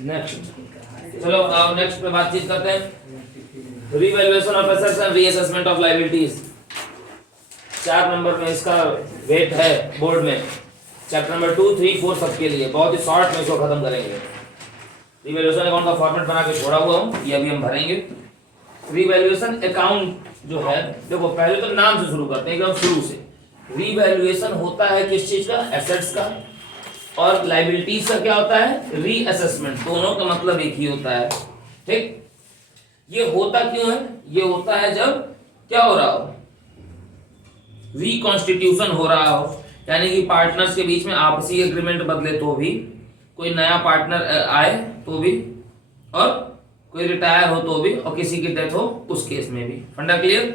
Next चलो आओ next पे बातचीत करते हैं। Revaluation of assets and reassessment of liabilities. 4 number में इसका वेट है बोर्ड में। चैप्टर नंबर 2, 3, 4 सबके लिए बहुत ही शॉर्ट में इसको खत्म करेंगे। रीवैल्यूएशन अकाउंट का फॉर्मेट बना के छोड़ा हुआ हूँ, ये अभी हम भरेंगे। रीवैल्यूएशन अकाउंट जो है, देखो पहले तो नाम से शुरू करते हैं एकदम शुरू से। रीवैल्यूएशन होता है किस चीज का? एसेट्स का। और लायबिलिटीज का क्या होता है? रीअसेसमेंट। दोनों का मतलब एक ही होता है, ठीक। ये होता क्यों है? ये होता है जब क्या हो रहा हो, रिकॉन्स्टिट्यूशन हो रहा हो, यानी कि पार्टनर्स के बीच में आपसी एग्रीमेंट बदले तो भी, कोई नया पार्टनर आए तो भी, और कोई रिटायर हो तो भी, और किसी की डेथ हो उस केस में भी। फंडा क्लियर?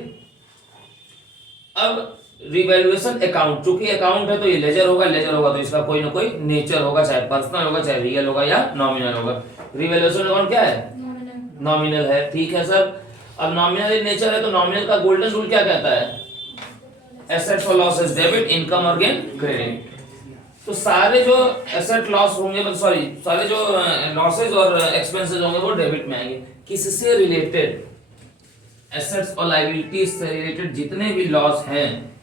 अब रिवैल्यूएशन अकाउंट, चूंकि अकाउंट है तो ये लेजर होगा, लेजर होगा तो इसका कोई ना कोई नेचर होगा, चाहे पर्सनल होगा, चाहे रियल होगा या नॉमिनल होगा। रिवैल्यूएशन अकाउंट क्या है? नॉमिनल है, ठीक है सर। अब नॉमिनल नेचर है तो नॉमिनल का गोल्डन रूल क्या कहता है? एसेट्स और लॉसेस डेबिट, इनकम और गेन क्रेडिट। तो सारे जो एसेट लॉस होंगे, सॉरी सारे जो लॉसेस और एक्सपेंसेस होंगे वो डेबिट में आएंगे। किससे रिलेटेड? एसेट्स और लायबिलिटीज से रिलेटेड जितने भी लॉस हैं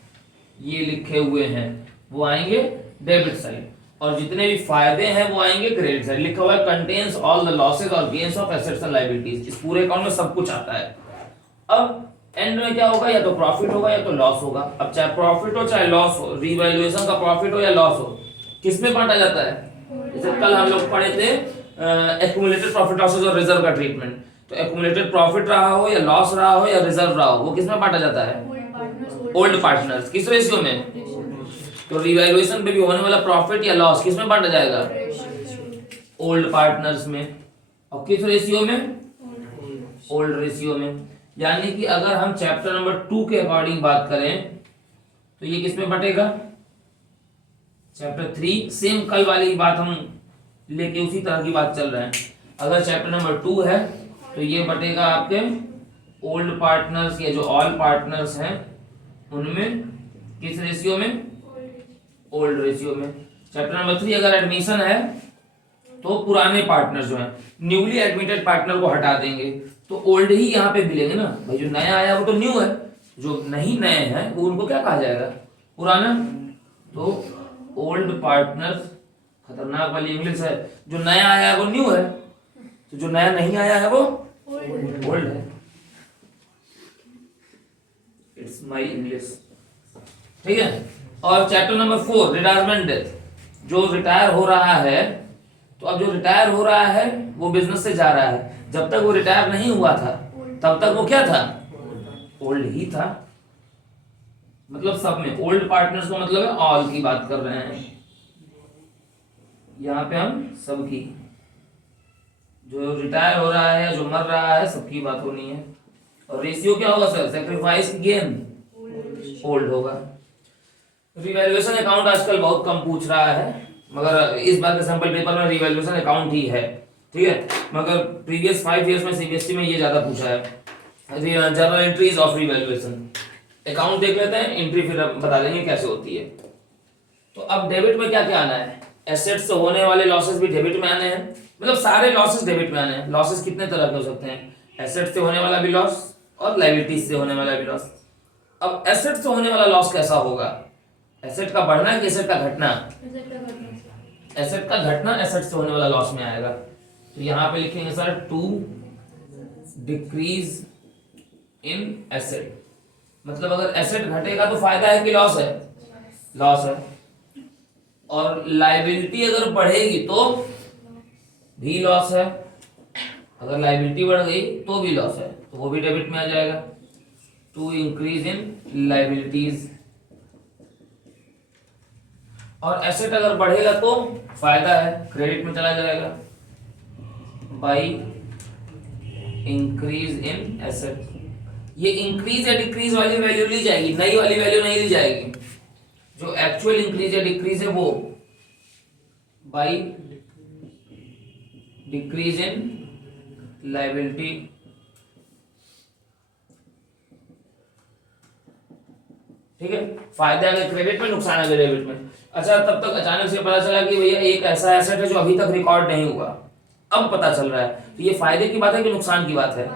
ये लिखे हुए हैं वो आएंगे डेबिट साइड, और जितने भी फायदे हैं वो आएंगे क्रेडिट साइड। लिखा हुआ है कंटेन्स ऑल द लॉसेस और gains of assets and liabilities. इस पूरे अकाउंट में सब कुछ आता है। अब एंड में क्या होगा? या तो प्रॉफिट होगा या तो लॉस होगा। अब चाहे प्रॉफिट हो चाहे लॉस हो, रिवैल्यूएशन का प्रॉफिट हो या लॉस हो, किस में बांटा जाता है? जैसे कल हम लोग पढ़े थे एक्यूमुलेटेड प्रॉफिट लॉसेस और रिजर्व का ट्रीटमेंट। तो एक्यूमुलेटेड प्रॉफिट रहा हो या लॉस रहा हो या रिजर्व रहा हो, वो किस में बांटा जाता है? Old partners. किस रेशियो में? तो रिवैल्यूएशन पे भी होने वाला प्रॉफिट या लॉस किस में बांटा जाएगा? ओल्ड पार्टनर्स में। और किस रेशियो में? ओल्ड रेशियो में। यानी कि अगर हम चैप्टर नंबर 2 के अकॉर्डिंग बात करें तो ये किस में बटेगा? चैप्टर 3। सेम कल वाली बात हम लेके उसी तरह की बात चल रहे हैं। अगर चैप्टर नंबर 2 है तो ये बटेगा आपके ओल्ड पार्टनर्स या जो ऑल पार्टनर्स हैं उनमें। किस रेशियो में? ओल्ड रेशियो में। चैप्टर नंबर 3 अगर एडमिशन है तो पुराने पार्टनर जो हैं, न्यूली एडमिटेड पार्टनर को हटा देंगे तो ओल्ड ही यहाँ पे मिलेंगे ना भाई। जो नया आया वो तो न्यू है, जो नहीं नए हैं वो उनको क्या कहा जाएगा? पुराना। तो ओल्ड पार्टनर्स, खतरनाक वाली इंग्लिश है। जो नया आया है वो न्यू है, तो जो नया नहीं आया है वो ओल्ड है। इट्स माय इंग्लिश, ठीक है। और चैप्टर नंबर 4 रिटायरमेंट डेथ। जो रिटायर हो रहा है, तो अब जो रिटायर हो रहा है वो बिजनेस से जा रहा है। जब तक वो रिटायर नहीं हुआ था तब तक वो क्या था? ओल्ड ही था। मतलब सब में ओल्ड पार्टनर्स को मतलब है ऑल की बात कर रहे हैं यहाँ पे हम, सब की। जो रिटायर हो रहा है, जो मर रहा है, सबकी बात होनी है। और रेशियो क्या होगा सर? सैक्रिफाइस गेन ओल्ड होगा। रिवैल्यूएशन अकाउंट आजकल बहुत कम पूछ रहा है, मगर इस बार के सैंपल पेपर में रिवैल्यूएशन अकाउंट ही है, ठीक है। मगर प्रीवियस 5 इयर्स में सीबीएसई में ये ज्यादा पूछा है। Journal entries of revaluation account देख लेते हैं, एंट्री फिर बता देंगे कैसे होती है। तो अब डेबिट में क्या क्या आना है? एसेट्स से होने वाले लॉसेस भी डेबिट में आने हैं, मतलब सारे लॉसेस डेबिट में आने हैं। लॉसेस कितने तरह के हो सकते हैं? एसेट्स से होने वाला भी लॉस और लायबिलिटीज से होने वाला भी लॉस। अब एसेट से होने वाला लॉस कैसा होगा? एसेट का बढ़ना कि एसेट का घटना? एसेट का घटना एसेट से होने वाला लॉस में आएगा। तो यहाँ पे लिखेंगे sir to decrease in asset. मतलब अगर एसेट घटेगा तो फायदा है कि लॉस है? लॉस है। और लायबिलिटी अगर बढ़ेगी तो भी लॉस है। अगर लायबिलिटी बढ़ गई तो भी लॉस है, तो वो भी डेबिट में आ जाएगा। To increase in liabilities. और एसेट अगर बढ़ेगा तो फायदा है, क्रेडिट में चला जाएगा। By increase in asset. ये इंक्रीज या डिक्रीज वाली वैल्यू ली जाएगी, नई वाली वैल्यू नहीं ली जाएगी। जो एक्चुअल इंक्रीज या डिक्रीज है वो बाई डिक्रीज इन लायबिलिटी। ठीक है, फायदा है क्रेडिट में, नुकसान है डेबिट में। अच्छा, तब तक अचानक से पता चला कि भैया एक ऐसा एसेट है जो अभी तक रिकॉर्ड नहीं हुआ, अब पता चल रहा है। तो ये फायदे की बात है कि नुकसान की बात है?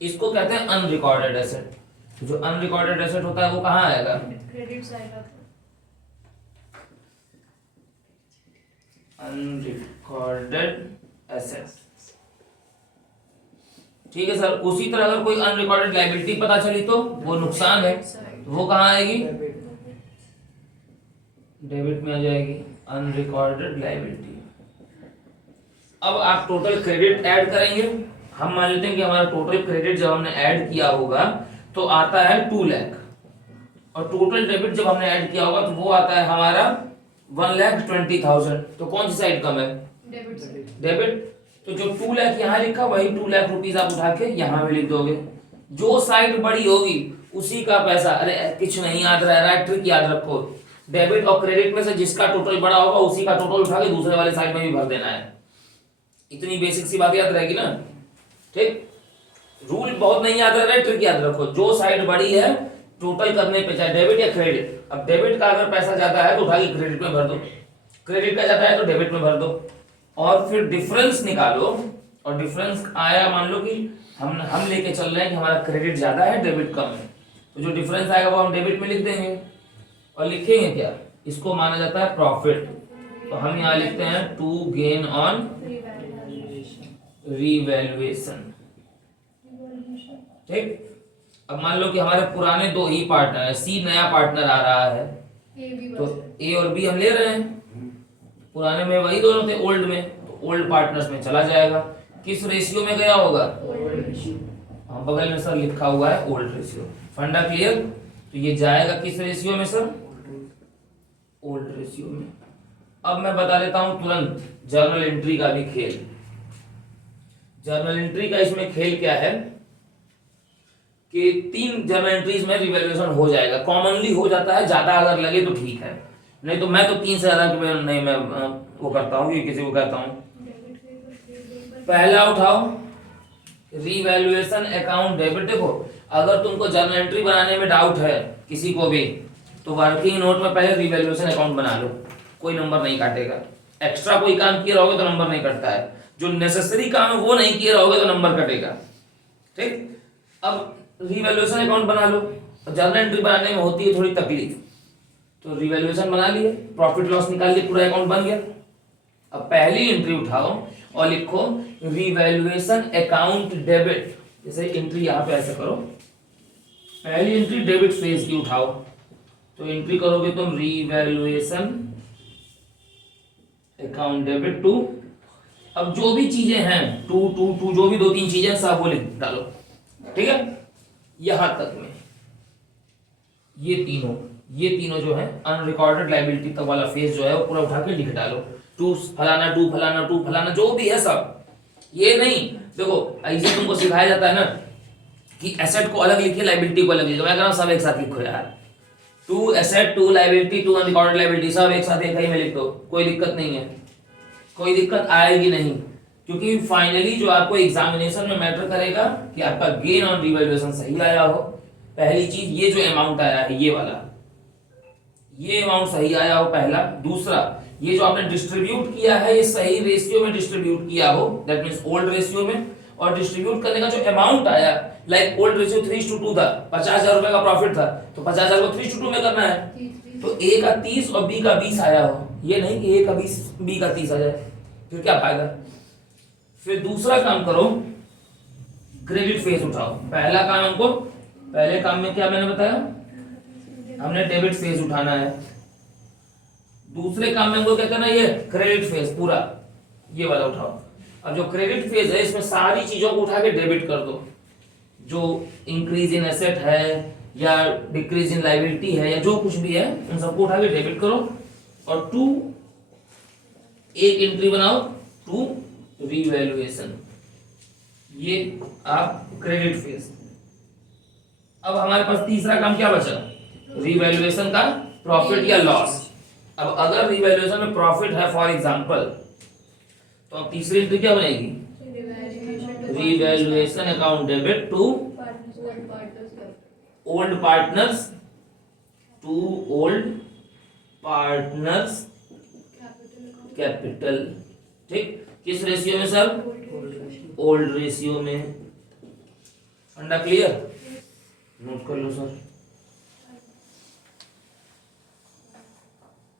इसको कहते हैं अनरिकॉर्डेड एसेट। जो अनरिकॉर्डेड एसेट होता है वो कहाँ आएगा? क्रेडिट साइड आता है। अनरिकॉर्डेड एसेट, ठीक है सर। उसी तरह अगर कोई अनरिकॉर्डेड लायबिलिटी पता चली तो वो नुकसान है, वो कहाँ आएगी? डेबिट में आ जाएगी अनरिकॉर्डेड लायबिलिटी। अब आप टोटल क्रेडिट ऐड करेंगे। हम मान लेते हैं कि हमारा टोटल क्रेडिट जब हमने ऐड किया होगा तो आता है 2 लाख, और टोटल डेबिट जब हमने ऐड किया होगा तो वो आता है हमारा 1,20,000। तो कौन सी साइड कम है? डेबिट। तो जो 2 लाख यहाँ लिखा वही 2 लाख रुपीज आप उठा के यहाँ भी लिख दोगे। जो साइड बड़ी होगी उसी का पैसा, अरे कुछ नहीं याद रह रहा है, ट्रिक याद रखो। डेबिट और क्रेडिट में से जिसका टोटल बड़ा होगा उसी का टोटल उठा के दूसरे वाले साइड में भी भर देना है। इतनी बेसिक सी बात याद रहेगी ना, ठीक। रूल बहुत नहीं याद रह रहा है, ट्रिक याद रखो। जो साइड बड़ी है टोटल करने पे, चाहे डेबिट या क्रेडिट। अब डेबिट का अगर पैसा जाता है तो उठा के क्रेडिट में भर दो, क्रेडिट का जाता है तो डेबिट में भर दो, और फिर डिफरेंस निकालो। और डिफरेंस आया, मान लो कि हम लेके चल रहे हैं कि हमारा क्रेडिट ज्यादा है डेबिट कम है, तो जो डिफरेंस आएगा वो हम डेबिट में लिख देंगे। और लिखेंगे क्या? इसको माना जाता है प्रॉफिट। तो हम यहाँ लिखते हैं टू गेन ऑन रीवैल्यूएशन, ठीक। अब मान लो कि हमारे पुराने 2 ही पार्टनर है, सी नया पार्टनर आ रहा है, तो ए और बी हम ले रहे हैं। पुराने में वही दोनों थे, ओल्ड में, तो ओल्ड पार्टनर्स में चला जाएगा। किस रेशियो में गया होगा? हाँ, बगल में सर लिखा हुआ है ओल्ड रेशियो। फंडा क्लियर? तो ये जाएगा किस रेशियो में सर? ओल्ड रेशियो में। अब मैं बता देता हूं तुरंत जर्नल एंट्री का भी खेल। जर्नल एंट्री का इसमें खेल क्या है कि 3 जर्नल एंट्रीज में रिवैल्यूएशन हो जाएगा। कॉमनली हो जाता है, ज्यादा अगर लगे तो ठीक है, नहीं तो मैं तो 3 से ज्यादा नहीं मैं वो करता हूँ, किसी को कहता हूँ। पहला उठाओ रीवैल्यूएशन अकाउंट डेबिट। देखो, अगर तुमको जर्नल एंट्री बनाने में डाउट है किसी को भी, तो वर्किंग नोट में पहले रीवैल्यूएशन अकाउंट बना लो, कोई नंबर नहीं काटेगा। एक्स्ट्रा कोई काम किए रहोगे तो नंबर नहीं कटता है, जो नेसेसरी काम है वो नहीं किए रहोगे तो नंबर कटेगा, ठीक। अब रीवैल्यूएशन अकाउंट बना लो। जर्नल एंट्री बनाने में होती है थोड़ी तकलीफ, तो रिवैल्यूएशन बना लिए, प्रॉफिट लॉस निकाल लिए, पूरा अकाउंट बन गया। अब पहली एंट्री उठाओ और लिखो रिवैल्यूएशन अकाउंट डेबिट। जैसे एंट्री यहाँ पे ऐसा करो, पहली एंट्री डेबिट फेज की उठाओ, तो एंट्री करोगे तुम रिवैल्यूएशन अकाउंट डेबिट टू। अब जो भी चीजें हैं टू टू टू, जो भी 2-3 चीजें सब वो लिख डालो, ठीक है। यहां तक में ये तीनों जो है अनरिकॉर्डेड लायबिलिटी तक वाला फेज जो है वो पूरा उठा के लिख डालो। टू फलाना, टू फलाना, टू फलाना, जो भी है सब। ये नहीं, देखो ऐसे तुमको सिखाया जाता है ना कि एसेट को अलग लिखिए, लायबिलिटी को अलग लिखिए। मैं कह रहा हूं सब एक साथ लिखो यार, to asset, to liability, to unrecorded liability, सब एक साथ एक ही में लिख दो, कोई दिक्कत नहीं है, कोई दिक्कत आएगी नहीं। क्योंकि फाइनली जो आपको एग्जामिनेशन में मैटर करेगा कि आपका गेन ऑन रिवैल्यूएशन सही आया हो। पहली चीज, ये जो अमाउंट आया है ये वाला, ये अमाउंट सही आया हो पहला। दूसरा, ये जो आपने डिस्ट्रीब्यूट किया है ये सही रेशियो में डिस्ट्रीब्यूट किया हो, दैट मींस ओल्ड रेशियो में। और डिस्ट्रीब्यूट करने का जो अमाउंट आया, लाइक ओल्ड रेशियो 3:2 था, 50,000 रुपए का प्रॉफिट था, तो 50,000 को 3:2 में करना है, तो A का 30 और B का 20 आया हो। ये नहीं कि A का 20 B का 30 आ जाए, फिर क्या फायदा। फिर दूसरा काम करो, क्रेडिट फेज उठाओ। पहला काम हमको, पहले काम में क्या मैंने बताया, हमने डेबिट फेज उठाना है। दूसरे काम में हमको क्या करना है, ये क्रेडिट फेज पूरा ये वाला उठाओ। अब जो क्रेडिट फेज है इसमें सारी चीजों को उठा के डेबिट कर दो, जो इंक्रीज इन एसेट है या डिक्रीज इन लायबिलिटी है या जो कुछ भी है उन सबको उठा के डेबिट करो। और टू एक एंट्री बनाओ टू रीवैल्यूएशन, ये आप क्रेडिट फेज। अब हमारे पास तीसरा काम क्या बचा, रीवैल्यूएशन का प्रॉफिट या लॉस। अब अगर रीवैल्यूएशन में प्रॉफिट है फॉर एग्जांपल, तो अब तीसरी एंट्री क्या बनेगी, revaluation account debit to old partners, to old partners capital, ठीक। किस रेशियो में सर? ओल्ड रेशियो में। अंडा क्लियर? नोट कर लो सर।